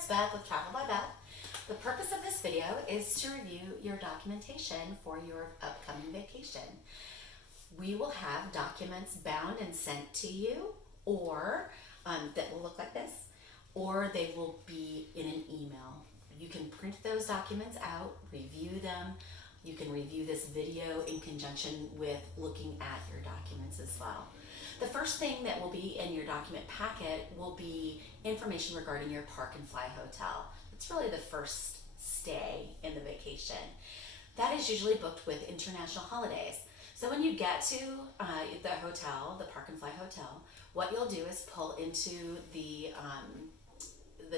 it's Beth with Travel by Beth. The purpose of this video is to review your documentation for your upcoming vacation. We will have documents bound and sent to you, or that will look like this, or they will be in an email. You can print those documents out, review them. You can review this video in conjunction with looking at your documents as well. The first thing that will be in your document packet will be information regarding your Park and Fly hotel. It's really the first stay in the vacation. That is usually booked with international holidays. So when you get to the hotel, the Park and Fly hotel, what you'll do is pull into the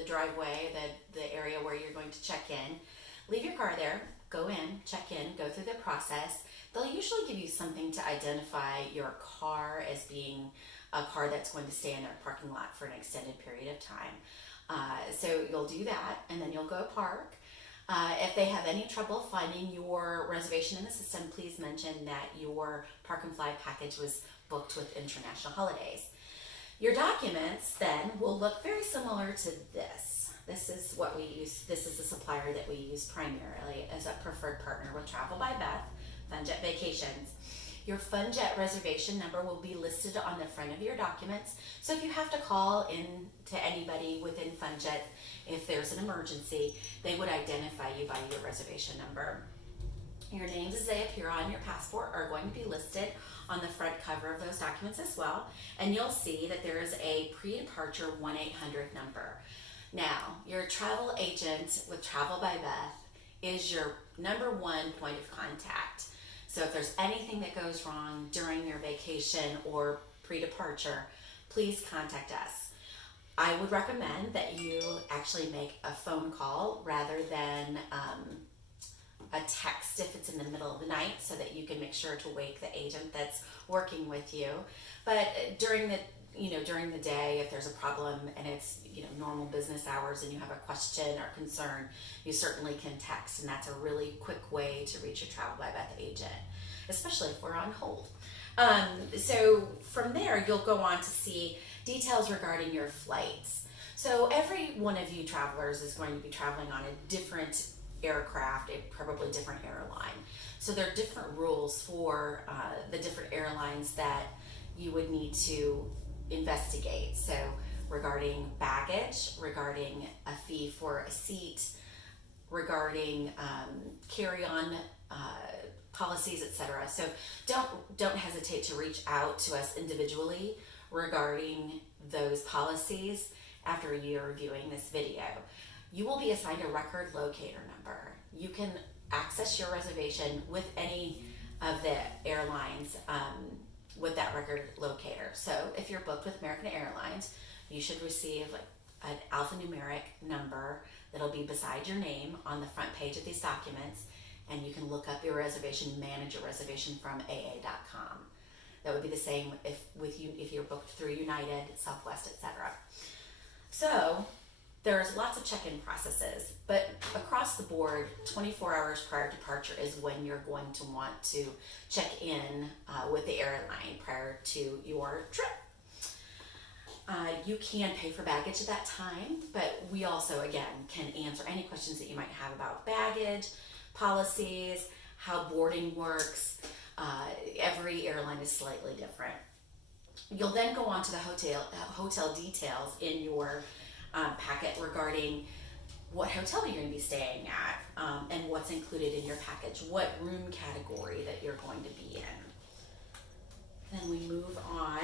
driveway, the area where you're going to check in. Leave your car there, go in, check in, go through the process. They'll usually give you something to identify your car as being a car that's going to stay in their parking lot for an extended period of time. So you'll do that, and then you'll go park. If they have any trouble finding your reservation in the system, please mention that your Park and Fly package was booked with international holidays. Your documents then will look very similar to this. This is what we use. This is the supplier that we use primarily as a preferred partner with Travel by Beth, FunJet Vacations. Your FunJet reservation number will be listed on the front of your documents. So if you have to call in to anybody within FunJet, if there's an emergency, they would identify you by your reservation number. Your names as they appear on your passport are going to be listed on the front cover of those documents as well. And you'll see that there is a pre-departure 1-800 number. Now, your travel agent with Travel by Beth is your number one point of contact. So if there's anything that goes wrong during your vacation or pre-departure, please contact us. I would recommend that you actually make a phone call rather than a text if it's in the middle of the night, so that you can make sure to wake the agent that's working with you. But during the day, if there's a problem and it's normal business hours and you have a question or concern, you certainly can text, and that's a really quick way to reach your Travel by Beth agent, especially if we're on hold. So from there, you'll go on to see details regarding your flights. So every one of you travelers is going to be traveling on a different aircraft, a probably different airline. So there are different rules for the different airlines that you would need to investigate. So regarding baggage, regarding a fee for a seat, regarding carry-on policies, etc. So don't hesitate to reach out to us individually regarding those policies after you're reviewing this video. You will be assigned a record locator number. You can access your reservation with any of the airlines with that record locator. So if you're booked with American Airlines, you should receive an alphanumeric number that'll be beside your name on the front page of these documents, and you can look up your reservation, manage your reservation from AA.com. That would be the same if you're booked through United, Southwest, etc. So there's lots of check-in processes, but across the board, 24 hours prior to departure is when you're going to want to check in with the airline prior to your trip. You can pay for baggage at that time, but we also, again, can answer any questions that you might have about baggage, policies, how boarding works. Every airline is slightly different. You'll then go on to the hotel details in your packet regarding what hotel you're going to be staying at and what's included in your package, what room category that you're going to be in. Then we move on.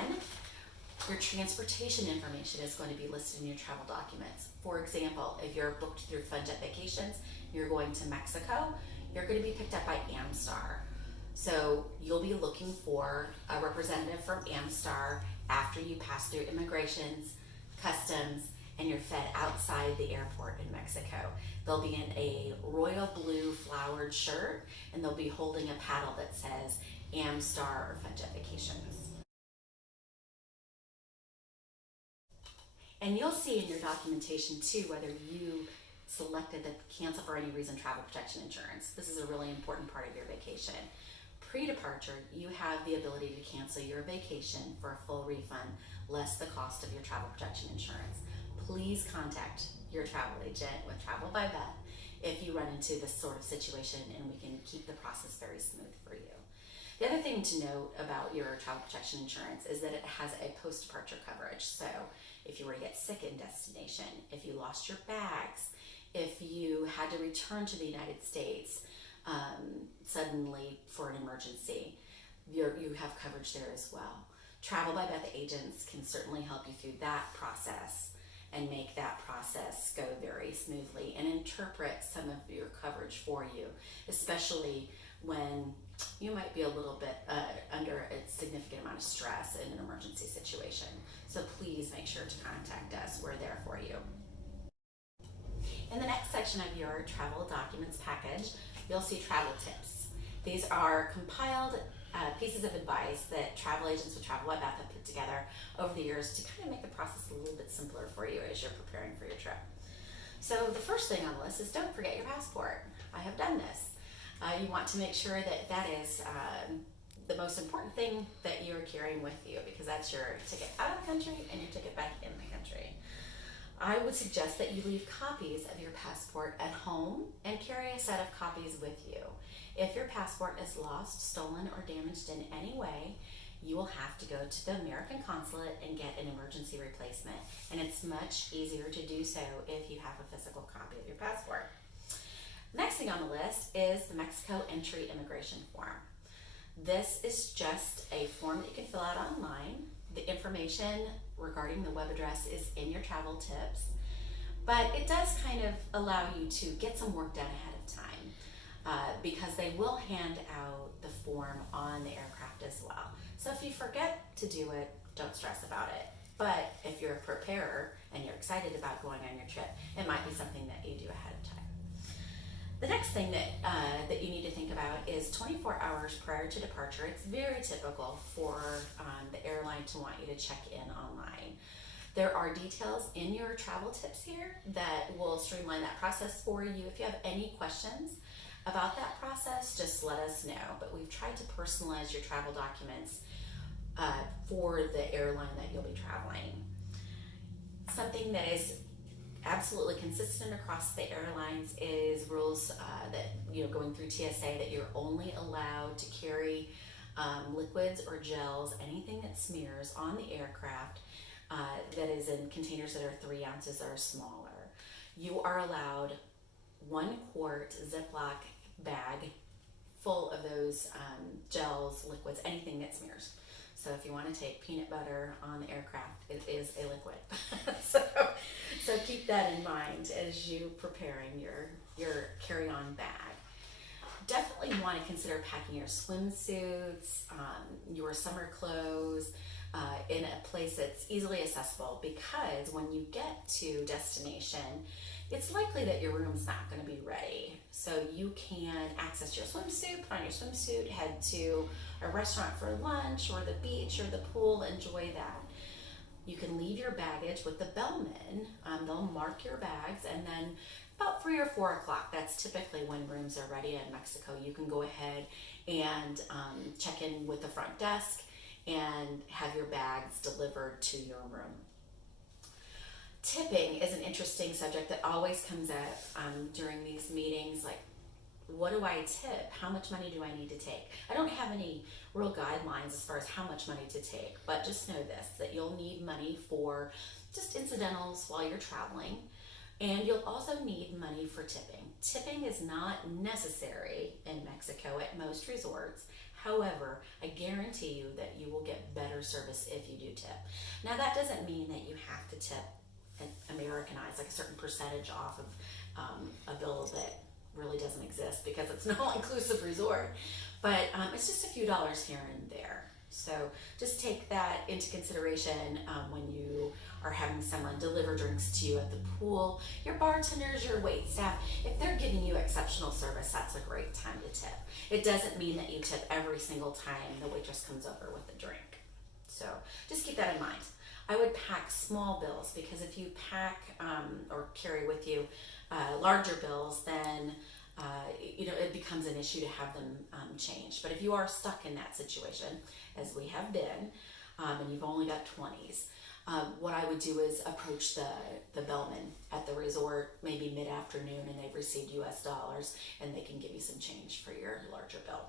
Your transportation information is going to be listed in your travel documents. For example, if you're booked through FunJet Vacations, you're going to Mexico, you're going to be picked up by Amstar. So you'll be looking for a representative from Amstar after you pass through immigrations, customs, and you're fed outside the airport in Mexico. They'll be in a royal blue flowered shirt, and they'll be holding a paddle that says Amstar or FunJet Vacations. And you'll see in your documentation too whether you selected to cancel for any reason travel protection insurance. This is a really important part of your vacation. Pre-departure, you have the ability to cancel your vacation for a full refund, less the cost of your travel protection insurance. please contact your travel agent with Travel by Beth if you run into this sort of situation, and we can keep the process very smooth for you. The other thing to note about your travel protection insurance is that it has a post-departure coverage. So if you were to get sick in destination, if you lost your bags, if you had to return to the United States suddenly for an emergency, you have coverage there as well. Travel by Beth agents can certainly help you through that process and make that process go very smoothly and interpret some of your coverage for you, especially when you might be a little bit under a significant amount of stress in an emergency situation. So please make sure to contact us. We're there for you. In the next section of your travel documents package, you'll see travel tips. These are compiled pieces of advice that travel agents with Travel by Beth have put together over the years to kind of make the process a little bit simpler for you as you're preparing for your trip. So the first thing on the list is don't forget your passport. I have done this. You want to make sure that that is the most important thing that you're carrying with you, because that's your ticket out of the country and your ticket back in the country. I would suggest that you leave copies of your passport at home and carry a set of copies with you. If your passport is lost, stolen, or damaged in any way, you will have to go to the American consulate and get an emergency replacement. And it's much easier to do so if you have a physical copy of your passport. Next thing on the list is the Mexico Entry Immigration Form. This is just a form that you can fill out online. The information regarding the web address is in your travel tips, but it does kind of allow you to get some work done ahead of time because they will hand out the form on the aircraft as well. So if you forget to do it, don't stress about it. But if you're a preparer and you're excited about going on your trip, it might be something that you do ahead of time. The next thing that you need to think about is 24 hours prior to departure. It's very typical for the airline to want you to check in online. There are details in your travel tips here that will streamline that process for you. If you have any questions about that process, just let us know. But we've tried to personalize your travel documents for the airline that you'll be traveling. Something that is absolutely consistent across the airlines is rules that, going through TSA, that you're only allowed to carry liquids or gels, anything that smears on the aircraft that is in containers that are 3 ounces or smaller. You are allowed 1 quart Ziploc bag full of those gels, liquids, anything that smears. So if you want to take peanut butter on the aircraft, it is a liquid. so keep that in mind as you preparing your carry-on bag. Definitely want to consider packing your swimsuits, your summer clothes in a place that's easily accessible, because when you get to destination, it's likely that your room's not going to be ready. So you can access your swimsuit, put on your swimsuit, head to a restaurant for lunch or the beach or the pool, enjoy that. You can leave your baggage with the bellman. They'll mark your bags, and then about 3 or 4 o'clock, that's typically when rooms are ready in Mexico, you can go ahead and check in with the front desk and have your bags delivered to your room. Tipping is an interesting subject that always comes up during these meetings. Like, what do I tip? How much money do I need to take? I don't have any real guidelines as far as how much money to take, but just know this, that you'll need money for just incidentals while you're traveling, and you'll also need money for tipping. Tipping is not necessary in Mexico at most resorts. However, I guarantee you that you will get better service if you do tip. Now, that doesn't mean that you have to tip Americanized, like a certain percentage off of a bill that really doesn't exist, because it's an all-inclusive resort, but it's just a few dollars here and there. So just take that into consideration when you are having someone deliver drinks to you at the pool. Your bartenders, your wait staff, if they're giving you exceptional service, that's a great time to tip. It doesn't mean that you tip every single time the waitress comes over with a drink. So just keep that in mind. I would pack small bills, because if you pack or carry with you larger bills, then it becomes an issue to have them changed. But if you are stuck in that situation, as we have been, and you've only got 20s, what I would do is approach the bellman at the resort maybe mid-afternoon, and they've received US dollars, and they can give you some change for your larger bill.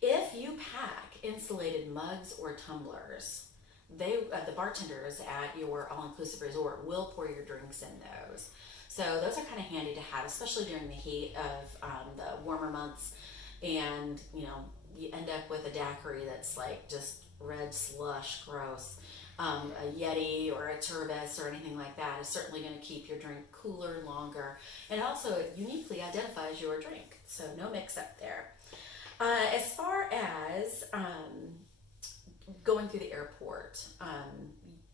If you pack insulated mugs or tumblers, the bartenders at your all-inclusive resort will pour your drinks in those. So those are kind of handy to have, especially during the heat of the warmer months. And you end up with a daiquiri that's like just red slush, gross. A Yeti or a Turbis or anything like that is certainly going to keep your drink cooler longer, and also it uniquely identifies your drink, so no mix-up there. As far as going through the airport,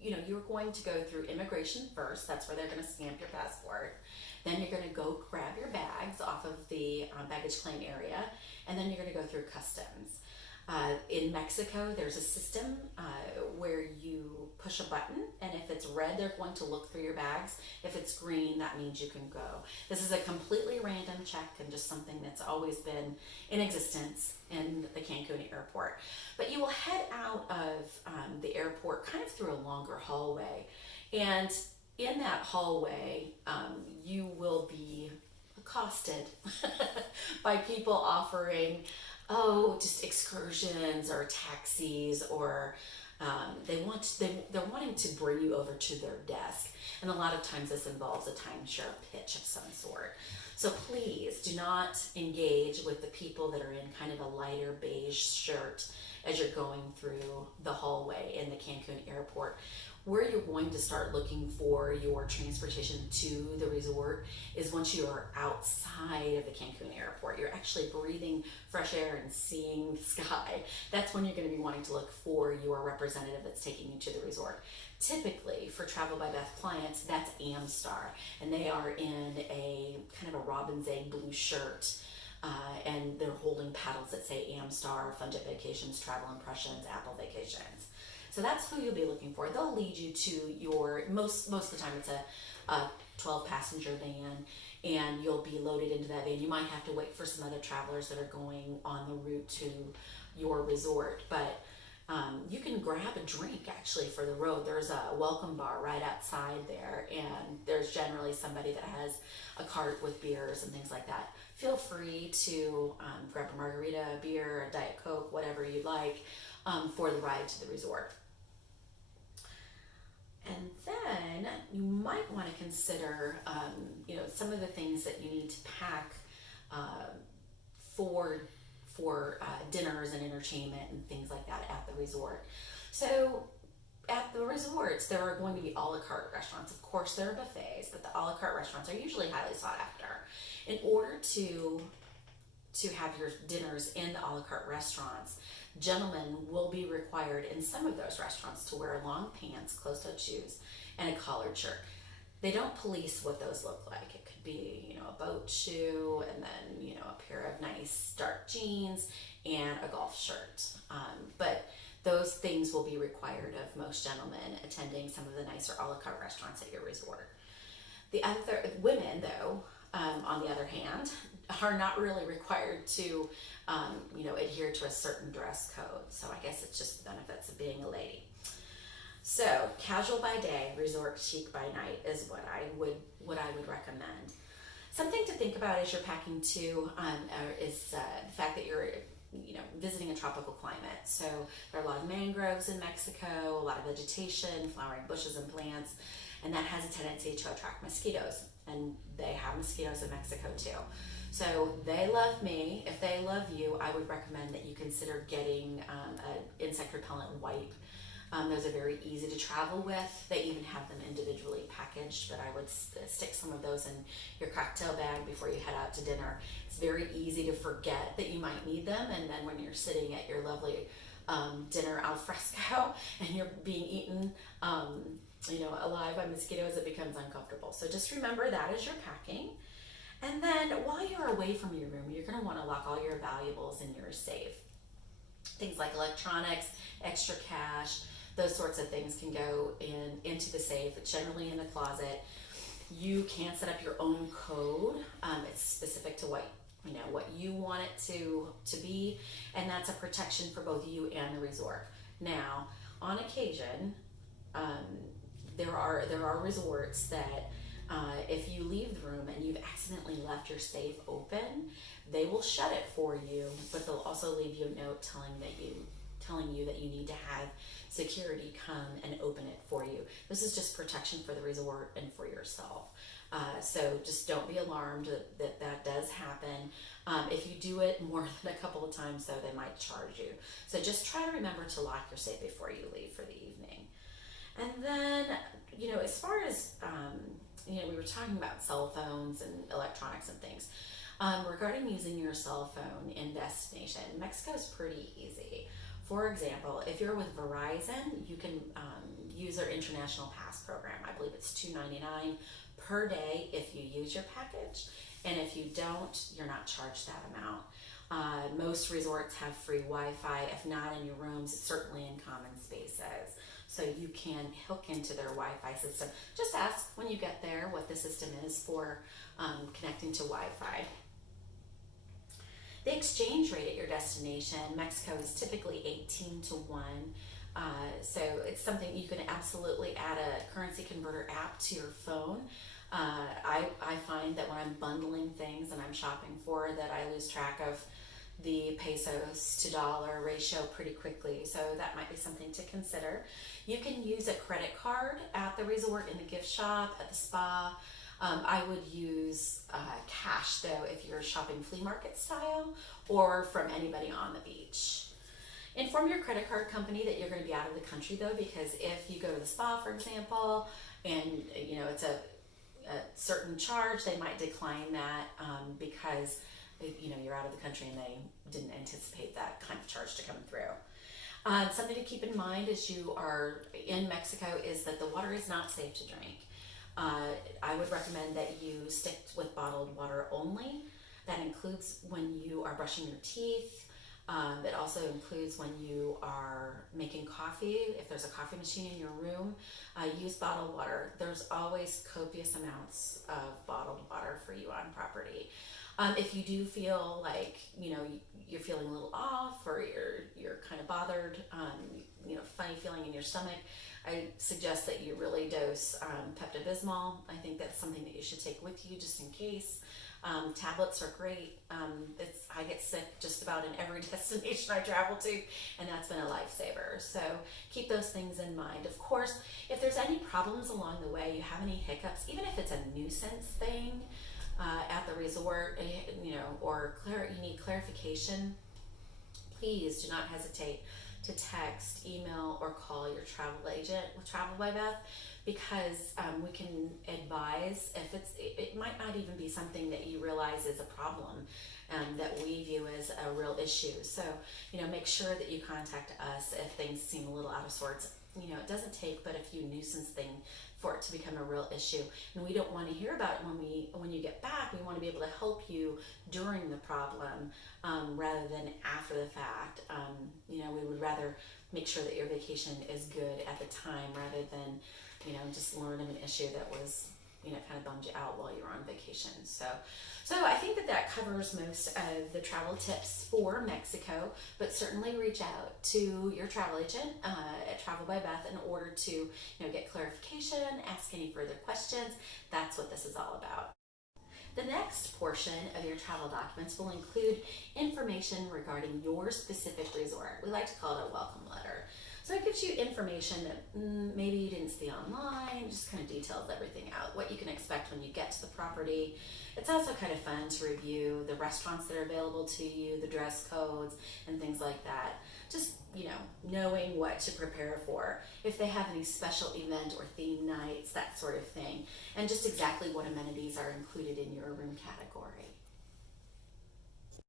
you're going to go through immigration first. That's where they're going to stamp your passport. Then you're going to go grab your bags off of the baggage claim area, and then you're going to go through customs. In Mexico, there's a system where you push a button, and if it's red, they're going to look through your bags. If it's green, that means you can go. This is a completely random check and just something that's always been in existence in the Cancun airport. But you will head out of the airport kind of through a longer hallway, and in that hallway, you will be accosted by people offering just excursions or taxis, or they're wanting to bring you over to their desk, and a lot of times this involves a timeshare pitch of some sort. So please do not engage with the people that are in kind of a lighter beige shirt as you're going through the hallway in the Cancun airport. Where you're going to start looking for your transportation to the resort is once you are outside of the Cancun airport. You're actually breathing fresh air and seeing the sky. That's when you're going to be wanting to look for your representative that's taking you to the resort. Typically, for Travel by Beth clients, that's Amstar, and they are in a kind of a robin's egg blue shirt, and they're holding paddles that say Amstar, Fun Jet Vacations, Travel Impressions, Apple Vacations. So that's who you'll be looking for. They'll lead you to your, most of the time it's a 12-passenger van, and you'll be loaded into that van. You might have to wait for some other travelers that are going on the route to your resort, but you can grab a drink actually for the road. There's a welcome bar right outside there, and there's generally somebody that has a cart with beers and things like that. Feel free to grab a margarita, a beer, a Diet Coke, whatever you'd like for the ride to the resort. And then you might want to consider, some of the things that you need to pack for dinners and entertainment and things like that at the resort. So at the resorts, there are going to be a la carte restaurants. Of course, there are buffets, but the a la carte restaurants are usually highly sought after. In order to have your dinners in the a la carte restaurants, gentlemen will be required in some of those restaurants to wear long pants, closed-toed shoes, and a collared shirt. They don't police what those look like. It could be, a boat shoe, and then, a pair of nice dark jeans and a golf shirt. But those things will be required of most gentlemen attending some of the nicer a la carte restaurants at your resort. The other women, though, on the other hand, are not really required to, adhere to a certain dress code. So I guess it's just the benefits of being a lady. So casual by day, resort chic by night is what I would recommend. Something to think about as you're packing too is the fact that you're visiting a tropical climate. So there are a lot of mangroves in Mexico, a lot of vegetation, flowering bushes and plants, and that has a tendency to attract mosquitoes. And they have mosquitoes in Mexico too. So they love me. If they love you, I would recommend that you consider getting an insect repellent wipe. Those are very easy to travel with. They even have them individually packaged, but I would stick some of those in your cocktail bag before you head out to dinner. It's very easy to forget that you might need them, and then when you're sitting at your lovely dinner al fresco and you're being eaten alive by mosquitoes, it becomes uncomfortable. So just remember that as you're packing. And then while you're away from your room, you're going to want to lock all your valuables in your safe. Things like electronics, extra cash, those sorts of things can go into the safe. It's generally in the closet. You can set up your own code. It's specific to what you want it to be, and that's a protection for both you and the resort. Now, on occasion, um, there are resorts that if you leave the room and you've accidentally left your safe open, they will shut it for you, but they'll also leave you a note telling you that you need to have security come and open it for you. This is just protection for the resort and for yourself. So just don't be alarmed that does happen. If you do it more than a couple of times, though, they might charge you. So just try to remember to lock your safe before you leave for the evening. And then, as far as, we were talking about cell phones and electronics and things. Regarding using your cell phone in destination, Mexico is pretty easy. For example, if you're with Verizon, you can use their International Pass program. I believe it's $2.99 per day if you use your package, and if you don't, you're not charged that amount. Most resorts have free Wi-Fi. If not in your rooms, certainly in common spaces. So you can hook into their Wi-Fi system. Just ask when you get there what the system is for connecting to Wi-Fi. The exchange rate at your destination, Mexico, is typically 18 to 1. So it's something you can absolutely add a currency converter app to your phone. I find that when I'm bundling things and I'm shopping for that, I lose track of the pesos to dollar ratio pretty quickly. So that might be something to consider. You can use a credit card at the resort, in the gift shop, at the spa. I would use cash, though, if you're shopping flea market style or from anybody on the beach. Inform your credit card company that you're going to be out of the country, though, because if you go to the spa, for example, and it's a certain charge, they might decline that because you're out of the country and they didn't anticipate that kind of charge to come through. Something to keep in mind as you are in Mexico is that the water is not safe to drink. I would recommend that you stick with bottled water only. That includes when you are brushing your teeth. It also includes when you are making coffee. If there's a coffee machine in your room, use bottled water. There's always copious amounts of bottled water for you on property. If you do feel like you're feeling a little off, or you're kind of bothered, funny feeling in your stomach, I suggest that you really dose Pepto-Bismol. I think that's something that you should take with you just in case. Tablets are great. I get sick just about in every destination I travel to, and that's been a lifesaver. So keep those things in mind. Of course, if there's any problems along the way, you have any hiccups, even if it's a nuisance thing at the resort, or you need clarification, please do not hesitate to text, email, or call your travel agent with Travel by Beth, because we can advise if it might not even be something that you realize is a problem that we view as a real issue. So, make sure that you contact us if things seem a little out of sorts. It doesn't take but a few nuisance things for it to become a real issue, and we don't want to hear about it when you get back. We want to be able to help you during the problem rather than after the fact. We would rather make sure that your vacation is good at the time rather than just learn of an issue that was kind of bummed you out while you were on vacation. So I think that covers most of the travel tips for Mexico, but certainly reach out to your travel agent at Travel by Beth in order to get clarification, ask any further questions. That's what this is all about. The next portion of your travel documents will include information regarding your specific resort. We like to call it a welcome letter. So it gives you information that maybe you didn't see online, just kind of details everything out, what you can expect when you get to the property. It's also kind of fun to review the restaurants that are available to you, the dress codes, and things like that. Just, knowing what to prepare for, if they have any special event or theme nights, that sort of thing, and just exactly what amenities are included in your room category.